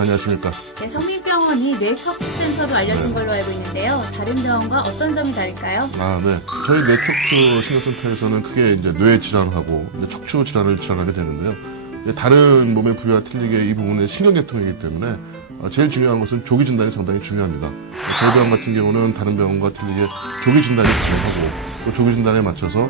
안녕하십니까. 네, 성민병원이 뇌척추센터도 알려진 걸로 알고 있는데요. 다른 병원과 어떤 점이 다를까요? 네. 저희 뇌척추 신경센터에서는 크게 이제 뇌 질환하고 이제 척추 질환을 진단하게 되는데요. 이제 다른 몸의 부위와 틀리게 이 부분은 신경계통이기 때문에 제일 중요한 것은 조기 진단이 상당히 중요합니다. 저희 병원 같은 경우는 다른 병원과 틀리게 조기 진단이 가능하고 또 조기 진단에 맞춰서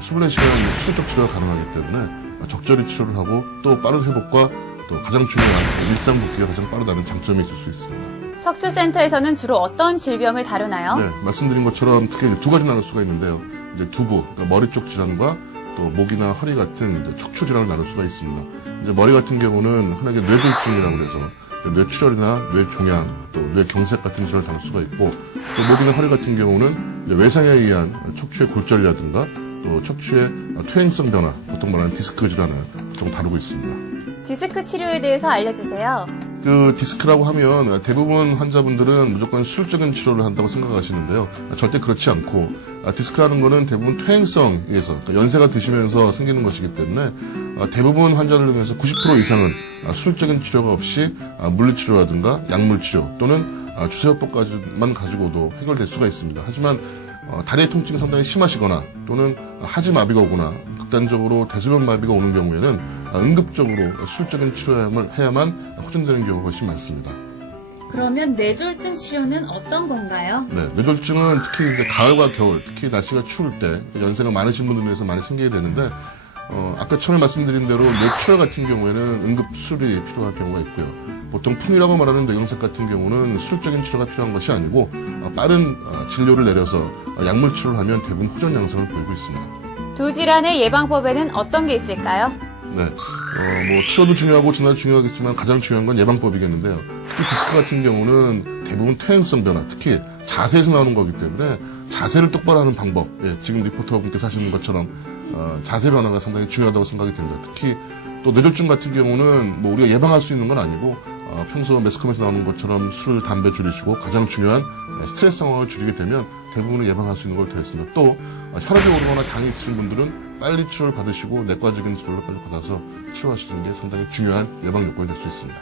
수분의 시간 수술적 치료가 가능하기 때문에 적절히 치료를 하고 또 빠른 회복과 또 가장 중요한 일상 복귀가 가장 빠르다는 장점이 있을 수 있습니다. 척추센터에서는 주로 어떤 질병을 다루나요? 네, 말씀드린 것처럼 크게 이제 두 가지 나눌 수가 있는데요. 이제 두부, 그러니까 머리 쪽 질환과 또 목이나 허리 같은 이제 척추 질환을 나눌 수가 있습니다. 이제 머리 같은 경우는 흔하게 뇌졸중이라고 해서 뇌출혈이나 뇌종양, 또 뇌경색 같은 질환을 다룰 수가 있고, 또 목이나 허리 같은 경우는 이제 외상에 의한 척추의 골절이라든가 또 척추의 퇴행성 변화, 보통 말하는 디스크 질환을 보통 다루고 있습니다. 디스크 치료에 대해서 알려주세요. 디스크라고 하면 대부분 환자분들은 무조건 수술적인 치료를 한다고 생각하시는데요. 절대 그렇지 않고 디스크라는 거는 대부분 퇴행성에 의해서 그러니까 연세가 드시면서 생기는 것이기 때문에 대부분 환자를 위해서 90% 이상은 수술적인 치료가 없이 물리치료라든가 약물치료 또는 주사요법까지만 가지고도 해결될 수가 있습니다. 하지만 다리의 통증이 상당히 심하시거나 또는 하지마비가 오거나 극단적으로 대소변 마비가 오는 경우에는 응급적으로 수술적인 치료를 해야만 호전되는 경우가 훨씬 많습니다. 그러면 뇌졸중 치료는 어떤 건가요? 네, 뇌졸중은 특히 이제 가을과 겨울, 특히 날씨가 추울 때 연세가 많으신 분들에 대해서 많이 생기게 되는데 아까 처음에 말씀드린 대로 뇌출혈 같은 경우에는 응급 수술이 필요할 경우가 있고요. 보통 풍이라고 말하는 뇌경색 같은 경우는 수술적인 치료가 필요한 것이 아니고 빠른 진료를 내려서 약물 치료를 하면 대부분 호전 양상을 보이고 있습니다. 두 질환의 예방법에는 어떤 게 있을까요? 네, 치료도 중요하고 진단도 중요하겠지만 가장 중요한 건 예방법이겠는데요. 특히 디스크 같은 경우는 대부분 퇴행성 변화, 특히 자세에서 나오는 거기 때문에 자세를 똑바로 하는 방법, 지금 리포터분께서 하시는 것처럼 자세 변화가 상당히 중요하다고 생각이 됩니다. 특히 또 뇌졸중 같은 경우는 우리가 예방할 수 있는 건 아니고 평소 매스컴에서 나오는 것처럼 술, 담배 줄이시고 가장 중요한 스트레스 상황을 줄이게 되면 대부분은 예방할 수 있는 걸 되어 있습니다. 또 혈압이 오르거나 당이 있으신 분들은 빨리 치료를 받으시고 내과적인 치료를 빨리 받아서 치료하시는 게 상당히 중요한 예방 요건이 될 수 있습니다.